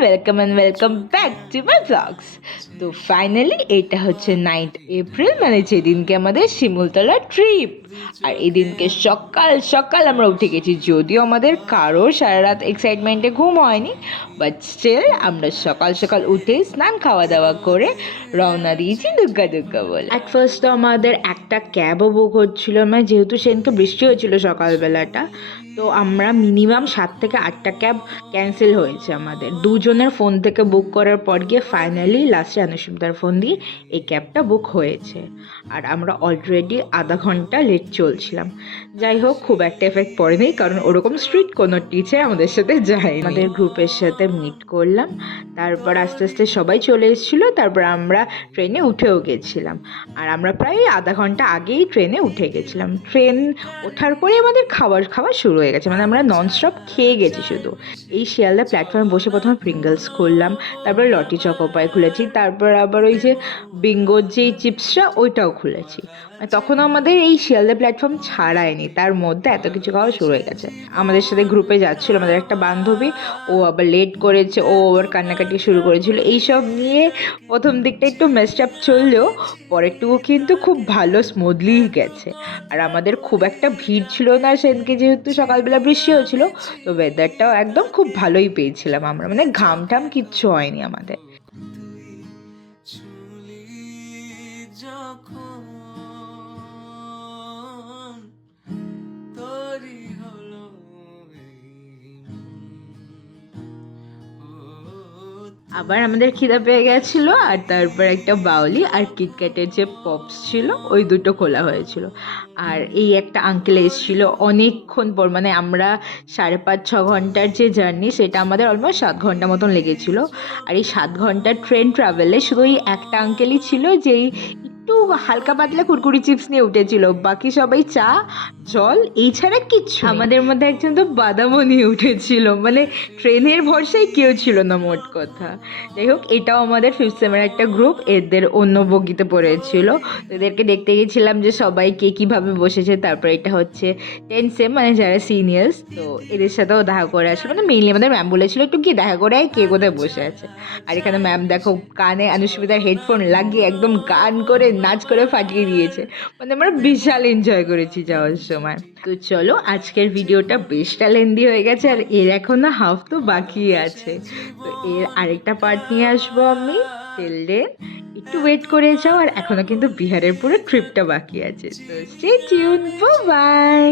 Welcome back to my blogs. তো finally এটা হচ্ছে 9th এপ্রিল, মানে যেদিনকে আমাদের শিমুলতলা ট্রিপ। আর এই দিনকে সকাল সকাল আমরা উঠে গেছি, যদিও আমাদের কারো সারা রাত এক্সাইটমেন্টে ঘুম হয়নি, বাট স্টিল আমরা সকাল সকাল উঠে স্নান খাওয়া দাওয়া করে রওনা দিয়েছি দুর্গা দুর্গা বলে। অ্যাট ফার্স্ট তো আমাদের একটা ক্যাবও বুক হচ্ছিল, মানে যেহেতু সেদিনকে বৃষ্টি হয়েছিল সকালবেলাটা, তো আমরা মিনিমাম 7 থেকে 8টা ক্যাব ক্যান্সেল হয়েছে আমাদের। দুজনের ফোন থেকে বুক করার পর গিয়ে ফাইনালি লাস্টে অনুষ্মিতার ফোন দিয়ে এই ক্যাবটা বুক হয়েছে। আর আমরা অলরেডি আধা ঘন্টা লেট চলছিলাম। যাই হোক, খুব একটা এফেক্ট পড়েনি, কারণ ওরকম স্ট্রিট কোনো টিচার আমাদের সাথে যায়। আমাদের গ্রুপের সাথে মিট করলাম, তারপর আস্তে আস্তে সবাই চলে এসেছিলো, তারপর আমরা ট্রেনে উঠেও গেছিলাম। আর আমরা প্রায় আধা ঘন্টা আগেই ট্রেনে উঠে গেছিলাম। ট্রেন ওঠার পরে আমাদের খাবার শুরু হয়ে গেছে, মানে আমরা ননস্টপ খেয়ে গেছি শুধু। এই শিয়ালদা প্ল্যাটফর্মে বসে প্রথমে প্রিঙ্গলস খুললাম, তারপরে লটি চকোপাই খুলেছি, তারপর আবার ওই যে বিঙ্গোর যে চিপসটা ওইটাও খুলেছি। তখনও আমাদের এই শিয়ালদা প্ল্যাটফর্ম ছাড়ায়নি, তার মধ্যে এত কিছু খাওয়া শুরু হয়ে গেছে। আমাদের সাথে গ্রুপে যাচ্ছিল আমাদের একটা বান্ধবী, ও আবার লেট করেছে, ও আবার কান্নাকাটি শুরু করেছিল। এইসব নিয়ে প্রথম দিকটা একটু মেসড আপ চললেও পরেরটুকু কিন্তু খুব ভালো স্মুথলি গেছে। আর আমাদের খুব একটা ভিড় ছিল না সেদিনকে, যেহেতু সকালবেলা বৃষ্টি হয়েছিল, তো ওয়েদারটাও একদম খুব ভালোই পেয়েছিলাম আমরা, মানে ঘাম টাম কিচ্ছু হয়নি আমাদের। আবার আমাদের খিদা পেয়ে গেছিলো, আর তারপর একটা বাউলি আর কিটক্যাটের যে পপস ছিল ওই দুটো খোলা হয়েছিল। আর এই একটা আঙ্কেল এসেছিলো অনেকক্ষণ পর, মানে আমরা 5.5-6 ঘন্টার যে জার্নি সেটা আমাদের অলমোস্ট 7 ঘন্টা মতন লেগেছিলো। আর এই 7 ঘন্টার ট্রেন ট্রাভেলে শুধু ওই একটা আঙ্কেলই ছিল যেই একটু হালকা পাতলা কুরকুরি চিপস নিয়ে উঠেছিল, বাকি সবাই চা জল এই ছাড়া কিচ্ছু। আমাদের মধ্যে একজন তো বাদামও নিয়ে উঠেছিল, মানে ট্রেনের ভরসায় কেউ ছিল না মোট কথা। যাই হোক, এটাও আমাদের 5th সেমের একটা গ্রুপ, এদের অন্য বগিতে পড়েছিল, তো এদেরকে দেখতে গেছিলাম যে সবাই কে কীভাবে বসেছে। তারপর এটা হচ্ছে 10th সেম, মানে যারা সিনিয়র্স, তো এদের সাথেও দেখা করে আসলো। মানে মেইনলি আমাদের ম্যাম বলেছিল একটু গিয়ে দেখা করে কে কোথায় বসে আছে। আর এখানে ম্যাম দেখো কানে অনুষ্মিতার হেডফোন লাগিয়ে একদম গান করে নাচ করে ফাটিয়ে দিয়েছে, মানে আমরা বিশাল এনজয় করেছি যাওয়ার সময়। তো চলো, আজকের ভিডিওটা বেশটা লেন্দি হয়ে গেছে, আর এর এখনো হাফ তো বাকি আছে, তো এর আরেকটা পার্ট নিয়ে আসবো আমি। টিল দেন একটু ওয়েট করে যাও, আর এখনো কিন্তু বিহারের পুরো ট্রিপটা বাকি আছে, তো স্টে টিউন, বাই বাই।